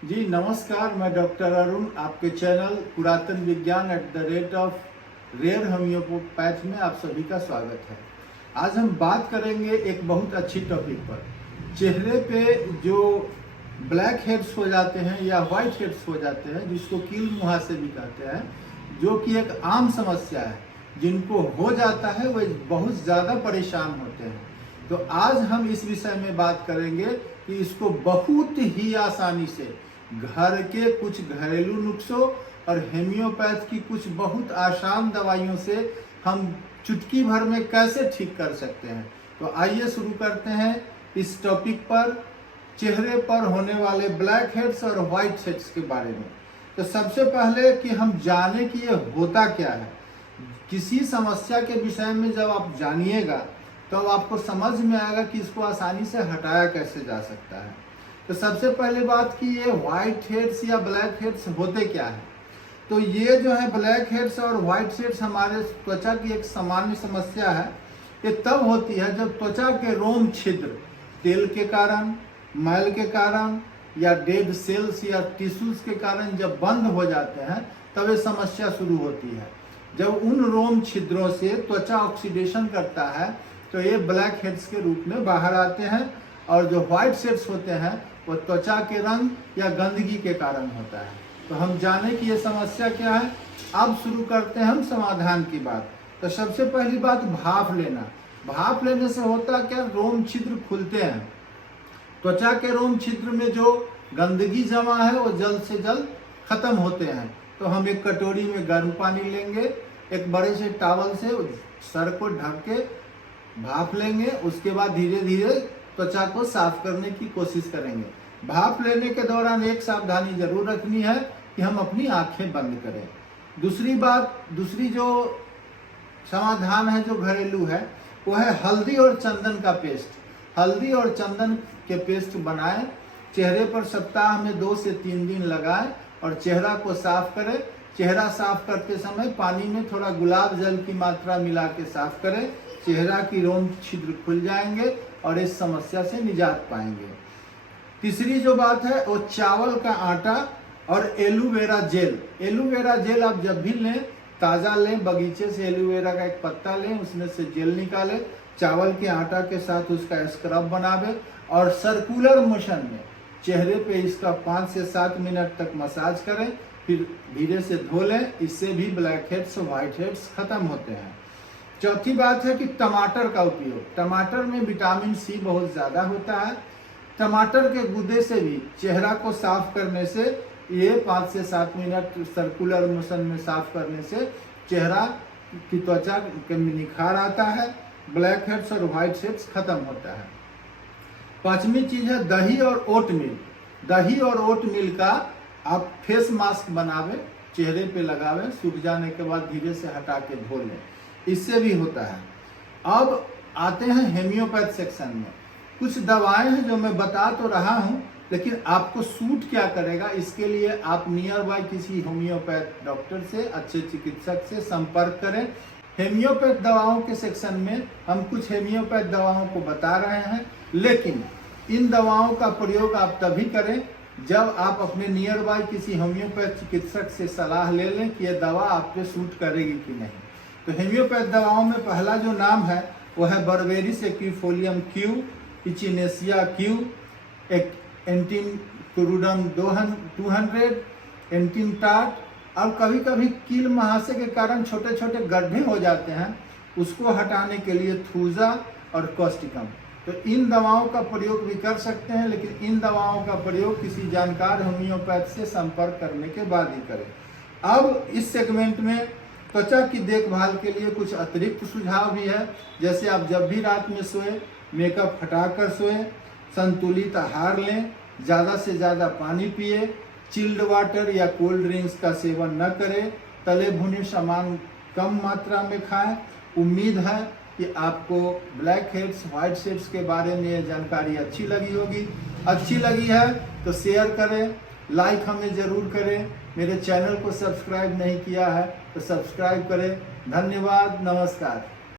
जी नमस्कार, मैं डॉक्टर अरुण आपके चैनल पुरातन विज्ञान @रेयर होम्योपैथ में आप सभी का स्वागत है। आज हम बात करेंगे एक बहुत अच्छी टॉपिक पर। चेहरे पे जो ब्लैक हेड्स हो जाते हैं या वाइट हेड्स हो जाते हैं, जिसको कील मुहासे भी कहते हैं, जो कि एक आम समस्या है। जिनको हो जाता है वे बहुत ज़्यादा परेशान होते हैं। तो आज हम इस विषय में बात करेंगे कि इसको बहुत ही आसानी से घर के कुछ घरेलू नुस्खों और होम्योपैथ की कुछ बहुत आसान दवाइयों से हम चुटकी भर में कैसे ठीक कर सकते हैं। तो आइए शुरू करते हैं इस टॉपिक पर, चेहरे पर होने वाले ब्लैक हेड्स और वाइट हेड्स के बारे में। तो सबसे पहले कि हम जाने कि ये होता क्या है। किसी समस्या के विषय में जब आप जानिएगा तो आपको समझ में आएगा कि इसको आसानी से हटाया कैसे जा सकता है। तो सबसे पहली बात कि ये व्हाइट हेड्स या ब्लैक हेड्स होते क्या है। तो ये जो है ब्लैक हेड्स और व्हाइट हेड्स हमारे त्वचा की एक सामान्य समस्या है। ये तब होती है जब त्वचा के रोम छिद्र तेल के कारण, मैल के कारण या डेड सेल्स या टिश्यूज के कारण जब बंद हो जाते हैं तब ये समस्या शुरू होती है। जब उन रोम छिद्रों से त्वचा ऑक्सीडेशन करता है तो ये ब्लैक हेड्स के रूप में बाहर आते हैं, और जो व्हाइट हेड्स होते हैं वो त्वचा के रंग या गंदगी के कारण होता है। तो हम जाने कि ये समस्या क्या है। अब शुरू करते हैं हम समाधान की बात। तो सबसे पहली बात, भाप लेना। भाप लेने से होता क्या, रोम छिद्र खुलते हैं। त्वचा के रोम छिद्र में जो गंदगी जमा है वो जल्द से जल्द खत्म होते हैं। तो हम एक कटोरी में गर्म पानी लेंगे, एक बड़े से टॉवल से सर को ढक के भाप लेंगे। उसके बाद धीरे धीरे त्वचा को साफ करने की कोशिश करेंगे। भाप लेने के दौरान एक सावधानी जरूर रखनी है कि हम अपनी आंखें बंद करें। दूसरी जो समाधान है जो घरेलू है वो है हल्दी और चंदन का पेस्ट। हल्दी और चंदन के पेस्ट बनाएं, चेहरे पर सप्ताह में 2 से 3 दिन लगाएं और चेहरा को साफ करें। चेहरा साफ करते समय पानी में थोड़ा गुलाब जल की मात्रा मिला के साफ करें। चेहरा की रोम छिद्र खुल जाएंगे और इस समस्या से निजात पाएंगे। तीसरी जो बात है वो चावल का आटा और एलोवेरा जेल। एलोवेरा जेल आप जब भी लें ताज़ा लें, बगीचे से एलोवेरा का एक पत्ता लें, उसमें से जेल निकालें, चावल के आटा के साथ उसका स्क्रब बनावे और सर्कुलर मोशन में चेहरे पे इसका 5 से 7 मिनट तक मसाज करें, फिर धीरे से धो लें। इससे भी ब्लैक हेड्स, व्हाइट हेड्स खत्म होते हैं। चौथी बात है कि टमाटर का उपयोग। टमाटर में विटामिन सी बहुत ज़्यादा होता है। टमाटर के गूदे से भी चेहरा को साफ करने से, ये 5 से 7 मिनट सर्कुलर मोशन में साफ करने से चेहरा की त्वचा में निखार आता है, ब्लैक हेड्स और व्हाइट हेड्स खत्म होता है। पांचवी चीज है दही और ओट मिल। दही और ओट मिल का आप फेस मास्क बनावे, चेहरे पे लगावे, सूख जाने के बाद धीरे से हटा के धो लें, इससे भी होता है। अब आते हैं होम्योपैथ सेक्शन में। कुछ दवाएं हैं जो मैं बता तो रहा हूं, लेकिन आपको सूट क्या करेगा इसके लिए आप नियर बाय किसी होम्योपैथ डॉक्टर से, अच्छे चिकित्सक से संपर्क करें। होम्योपैथ दवाओं के सेक्शन में हम कुछ होम्योपैथ दवाओं को बता रहे हैं, लेकिन इन दवाओं का प्रयोग आप तभी करें जब आप अपने नियर बाय किसी होम्योपैथ चिकित्सक से सलाह ले लें कि यह दवा आप पे सूट करेगी कि नहीं। तो होम्योपैथ दवाओं में पहला जो नाम है वो है berberis aquifolium Q, echinacea Q, antim crudum 200, antim tart. और कभी कभी कील मुहासे के कारण छोटे छोटे गड्ढे हो जाते हैं, उसको हटाने के लिए थूजा और कॉस्टिकम। तो इन दवाओं का प्रयोग भी कर सकते हैं, लेकिन इन दवाओं का प्रयोग किसी जानकार होम्योपैथ से संपर्क करने के बाद ही करें। अब इस सेगमेंट में त्वचा की देखभाल के लिए कुछ अतिरिक्त सुझाव भी है। जैसे आप जब भी रात में सोए मेकअप हटाकर सोएं, संतुलित आहार लें, ज़्यादा से ज़्यादा पानी पिए, चिल्ड वाटर या कोल्ड ड्रिंक्स का सेवन न करें, तले भुने सामान कम मात्रा में खाएं। उम्मीद है कि आपको ब्लैक हेड्स, व्हाइट हेड्स के बारे में ये जानकारी अच्छी लगी होगी। अच्छी लगी है तो शेयर करें, लाइक हमें ज़रूर करें। मेरे चैनल को सब्सक्राइब नहीं किया है तो सब्सक्राइब करें। धन्यवाद, नमस्कार।